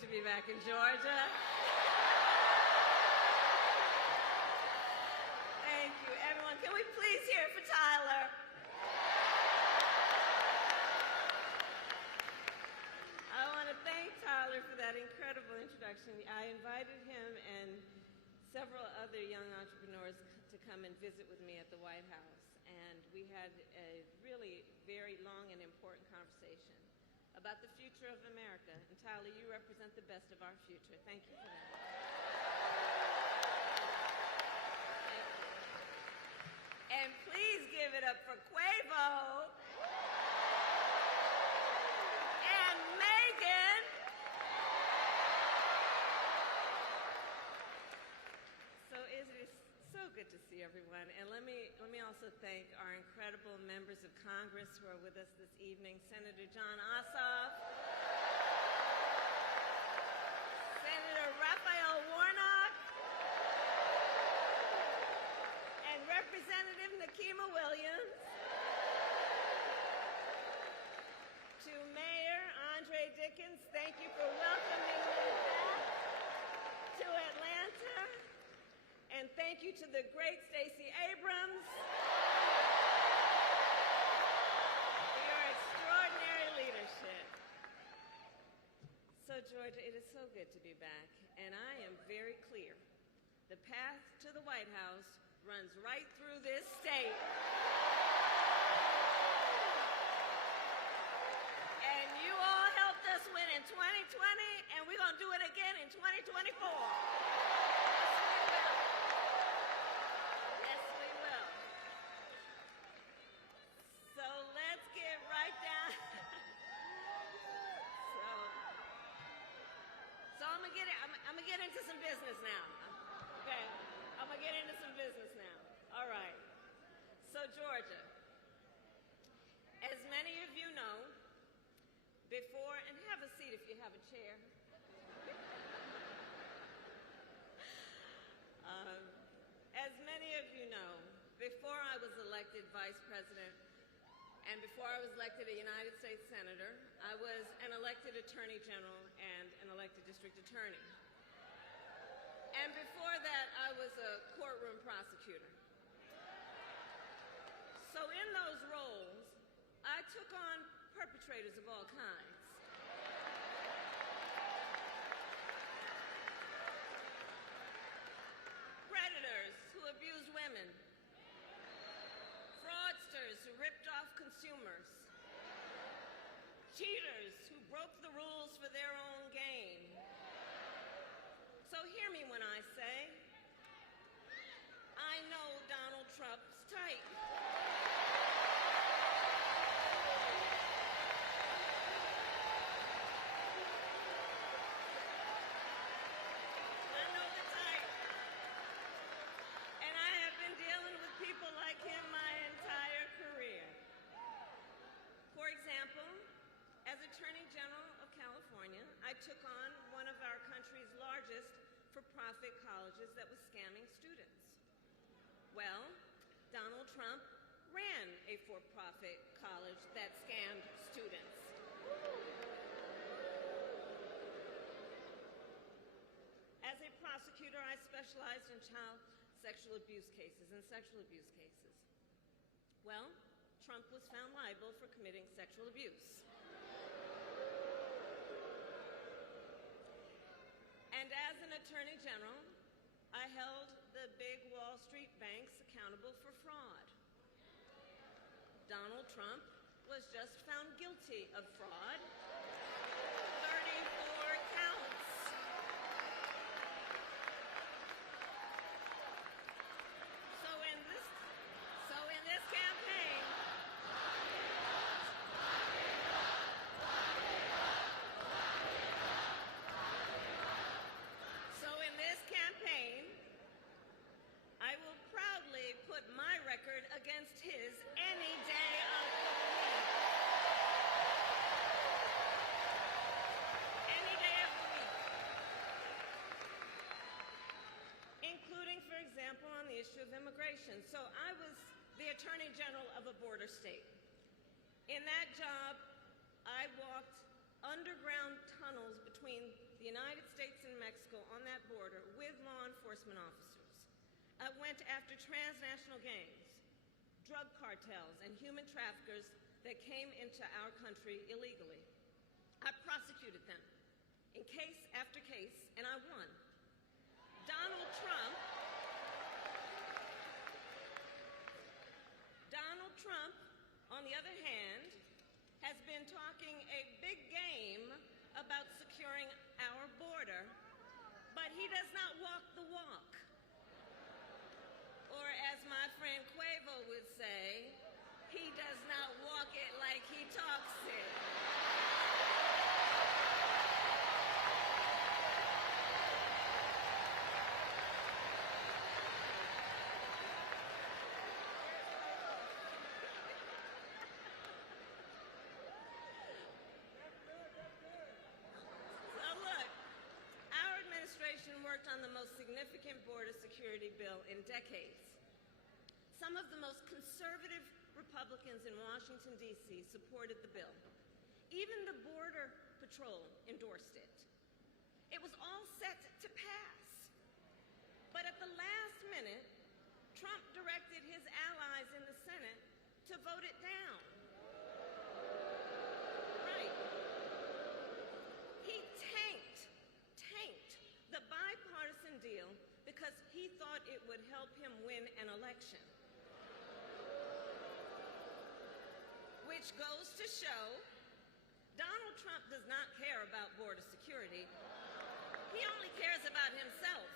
to be back in Georgia. Thank you, everyone. Can we please hear it for Tyler? I want to thank Tyler for that incredible introduction. I invited him and several other young entrepreneurs to come and visit with me at the White House, and we had a really very long and important conversation about the future of America. And Tyler, you represent the best of our future. Thank you for that. Thank you. And please give it up for Quavo and Megan. So it is so good to see everyone. And let me also thank our incredible members of Congress who are with us this evening. Senator John Ossoff, Senator Raphael Warnock, and Representative Nikema Williams. To Mayor Andre Dickens, thank you for welcoming me back to Atlanta. And thank you to the great Stacey Abrams for your extraordinary leadership. So, Georgia, it is so good to be back, and I am very clear. The path to the White House runs right through this state. And you all helped us win in 2020, and we're going to do it again in 2024. I'm gonna get into some business now. Okay, I'm gonna get into some business now. All right. So Georgia, as many of you know, before, and have a seat if you have a chair. As many of you know, before I was elected vice president, and before I was elected a United States Senator, I was an elected Attorney General and an elected District Attorney. And before that, I was a courtroom prosecutor. So in those roles, I took on perpetrators of all kinds. Predators who abused women. Fraudsters who ripped off consumers. Cheaters who broke the rules for their own gain. So hear me when I say, I know Donald Trump's type. I know the type. And I have been dealing with people like him my entire career. For example, as Attorney General of California, I took on one of our country's largest for-profit colleges that was scamming students. Well, Donald Trump ran a for-profit college that scammed students. As a prosecutor, I specialized in child sexual abuse cases and sexual abuse cases. Well, Trump was found liable for committing sexual abuse. And as an Attorney General, I held the big Wall Street banks accountable for fraud. Donald Trump was just found guilty of fraud. 34 counts. So in this campaign, I will proudly put my record against his any day of the week. Any day of the week. Including, for example, on the issue of immigration. So I was the Attorney General of a border state. In that job, I walked underground tunnels between the United States and Mexico on that border with law enforcement officers. I went after transnational gangs, drug cartels, and human traffickers that came into our country illegally. I prosecuted them in case after case, and I won. Donald Trump, on the other hand, has been talking a big game about securing our border, but he does not walk the walk. Or as my friend Quavo would say, he does not walk it like he talks it. Worked on the most significant border security bill in decades. Some of the most conservative Republicans in Washington, D.C. supported the bill. Even the Border Patrol endorsed it. It was all set to pass. But at the last minute, Trump directed his allies in the Senate to vote it down. Right. He tanked the bipartisan deal because he thought it would help him win an election. Which goes to show Donald Trump does not care about border security. He only cares about himself.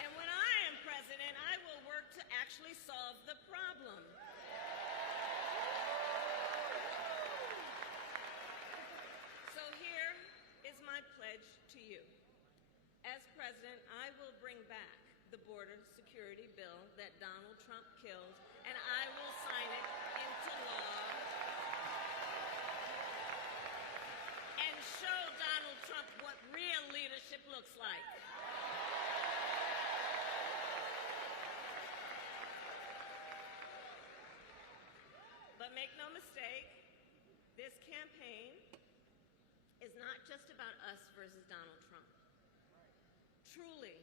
And when I am president, I will work to actually solve the problem. My pledge to you. As president, I will bring back the border security bill that Donald Trump killed, and I will sign it into law and show Donald Trump what real leadership looks like. But make no mistake, this campaign is not just about us versus Donald Trump. Truly,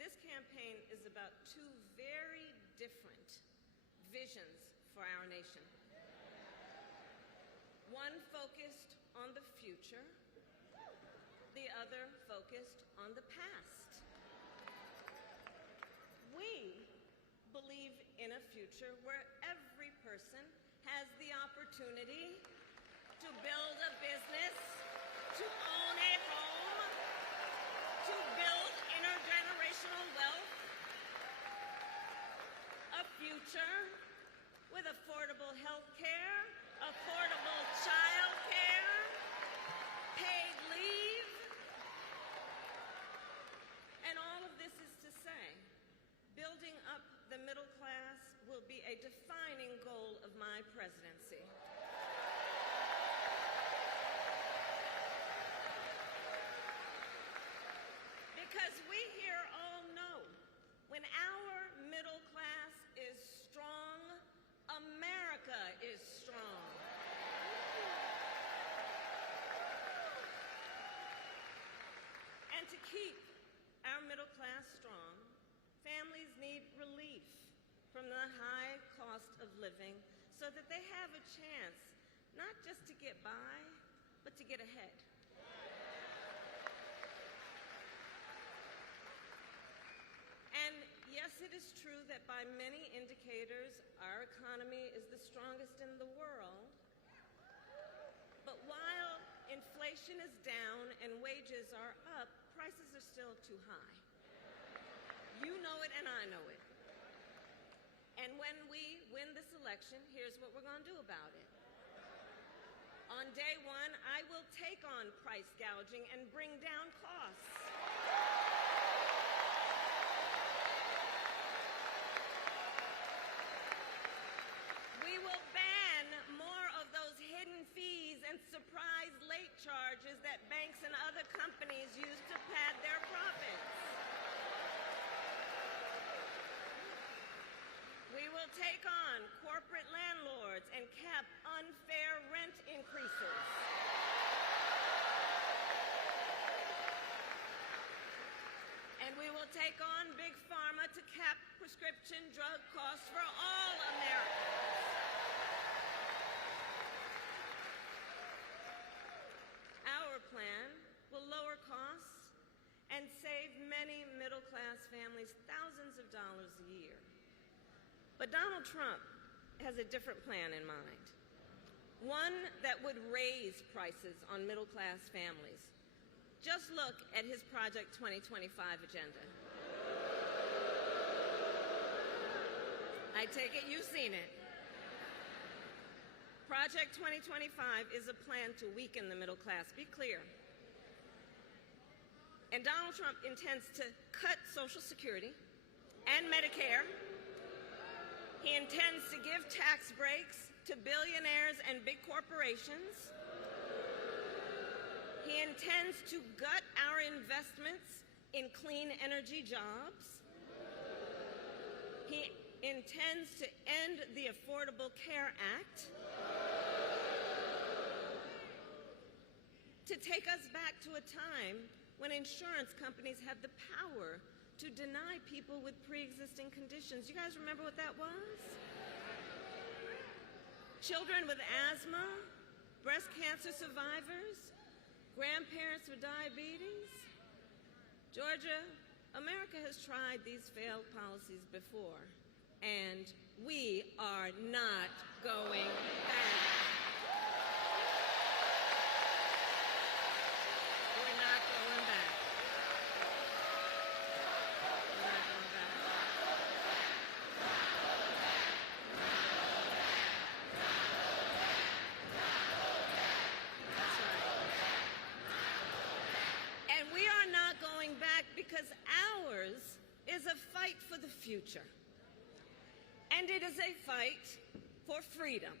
this campaign is about two very different visions for our nation. One focused on the future, the other focused on the past. We believe in a future where every person has the opportunity to build a business, to own a home, to build intergenerational wealth, a future with affordable health care, affordable child care, paid leave. And all of this is to say, building up the middle class will be a defining goal of my presidency. Because we here all know when our middle class is strong, America is strong. And to keep our middle class strong, families need relief from the high cost of living so that they have a chance not just to get by, but to get ahead. And yes, it is true that by many indicators, our economy is the strongest in the world. But while inflation is down and wages are up, prices are still too high. You know it and I know it. And when we win this election, here's what we're going to do about it. On day one, I will take on price gouging and bring down costs. We will ban more of those hidden fees and surprise late charges that banks and other companies use to pad their profits. We will take on corporate landlords and cap unfair rent increases. And we will take on Big Pharma to cap prescription drug costs for all Americans. Our plan will lower costs and save many middle-class families thousands of dollars a year. But Donald Trump has a different plan in mind, one that would raise prices on middle-class families. Just look at his Project 2025 agenda. I take it you've seen it. Project 2025 is a plan to weaken the middle class. Be clear. And Donald Trump intends to cut Social Security and Medicare. He intends to give tax breaks to billionaires and big corporations. He intends to gut our investments in clean energy jobs. He intends to end the Affordable Care Act, to take us back to a time when insurance companies had the power to deny people with pre-existing conditions. You guys remember what that was? Children with asthma, breast cancer survivors, grandparents with diabetes. Georgia, America has tried these failed policies before, and we are not going back. We're not going back. We're not going back. That's right. And we are not going back because ours is a fight for the future. And it is a fight for freedom.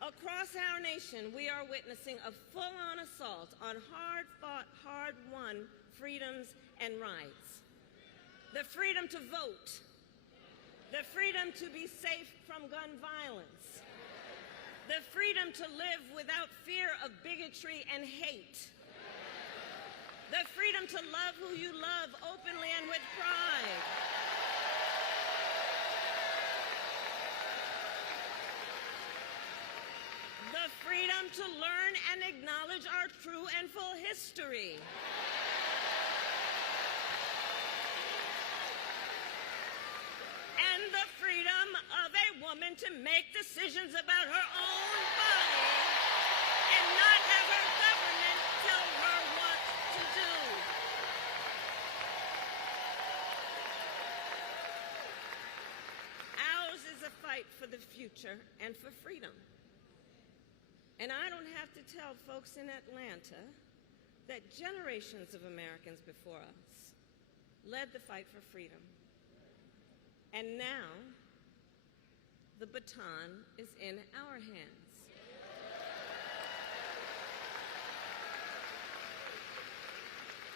Across our nation, we are witnessing a full-on assault on hard-fought, hard-won freedoms and rights. The freedom to vote, the freedom to be safe from gun violence, the freedom to live without fear of bigotry and hate, the freedom to love who you love openly and with pride, the freedom to learn and acknowledge our true and full history. And the freedom of a woman to make decisions about her own body and not have her government tell her what to do. Ours is a fight for the future and for freedom. And I don't have to tell folks in Atlanta that generations of Americans before us led the fight for freedom. And now, the baton is in our hands.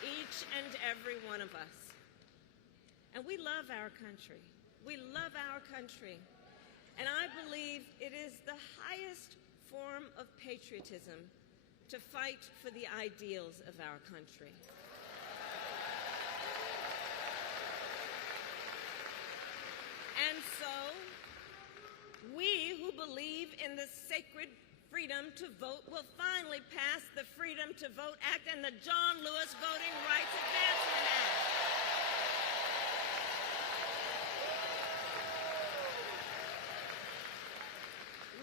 Each and every one of us. And we love our country. We love our country. And I believe it is the highest form of patriotism to fight for the ideals of our country. And so, we who believe in the sacred freedom to vote will finally pass the Freedom to Vote Act and the John Lewis Voting Rights Advancement Act.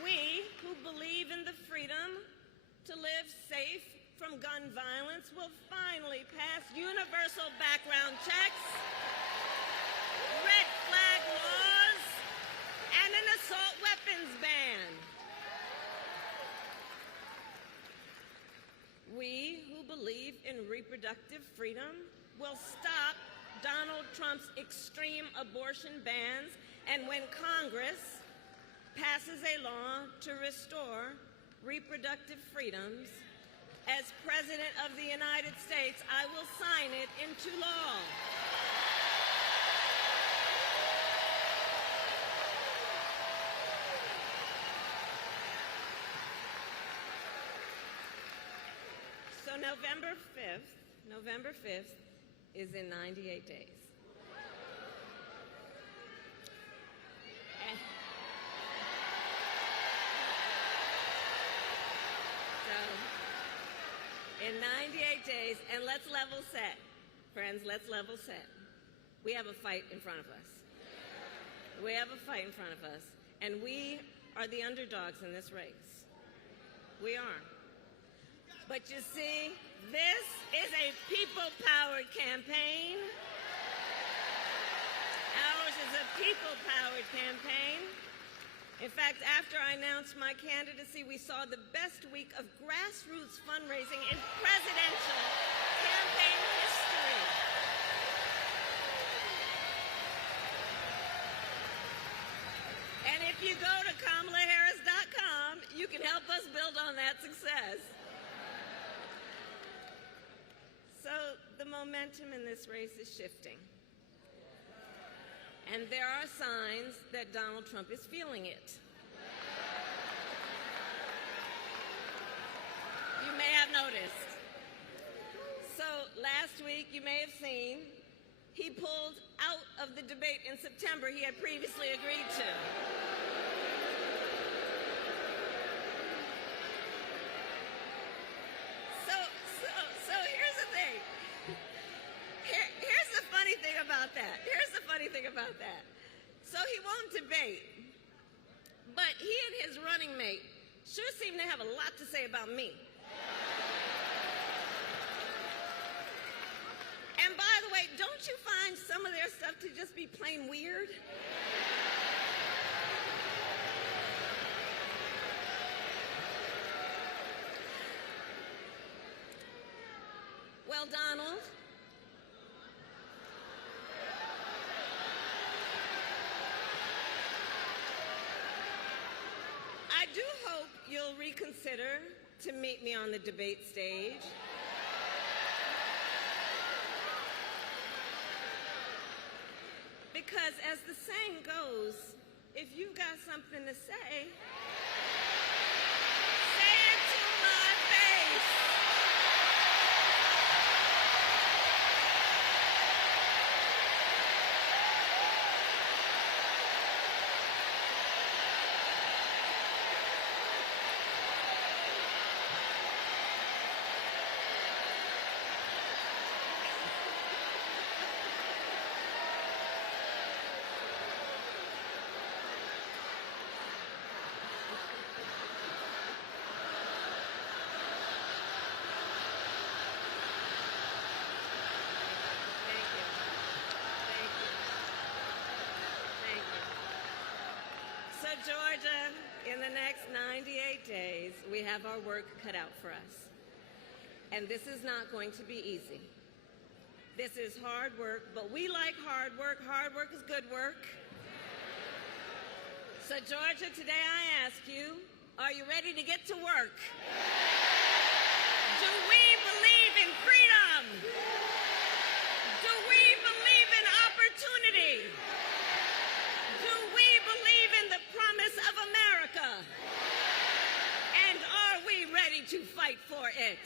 We who believe in the freedom to live safe from gun violence will finally pass universal background checks, red flag laws, and an assault weapons ban. We who believe in reproductive freedom will stop Donald Trump's extreme abortion bans, and when Congress passes a law to restore reproductive freedoms, as President of the United States, I will sign it into law. November 5th is in 98 days. In 98 days, and let's level set. Friends, let's level set. We have a fight in front of us. We have a fight in front of us, and we are the underdogs in this race. We are. But you see, this is a people-powered campaign. Ours is a people-powered campaign. In fact, after I announced my candidacy, we saw the best week of grassroots fundraising in presidential campaign history. And if you go to KamalaHarris.com, you can help us build on that success. So the momentum in this race is shifting. And there are signs that Donald Trump is feeling it. You may have noticed. So last week, you may have seen, he pulled out of the debate in September he had previously agreed to. So here's the thing. Here's the funny thing about that. So he won't debate, but he and his running mate sure seem to have a lot to say about me. And by the way, don't you find some of their stuff to just be plain weird? Well, Donald, I do hope you'll reconsider to meet me on the debate stage. Because as the saying goes, if you've got something to say, say it to my face. Georgia, in the next 98 days, we have our work cut out for us. And this is not going to be easy. This is hard work, but we like hard work. Hard work is good work. So Georgia, today I ask you, are you ready to get to work? Do we believe in freedom? Do we believe in opportunity? Do we believe in the promise of America? And are we ready to fight for it?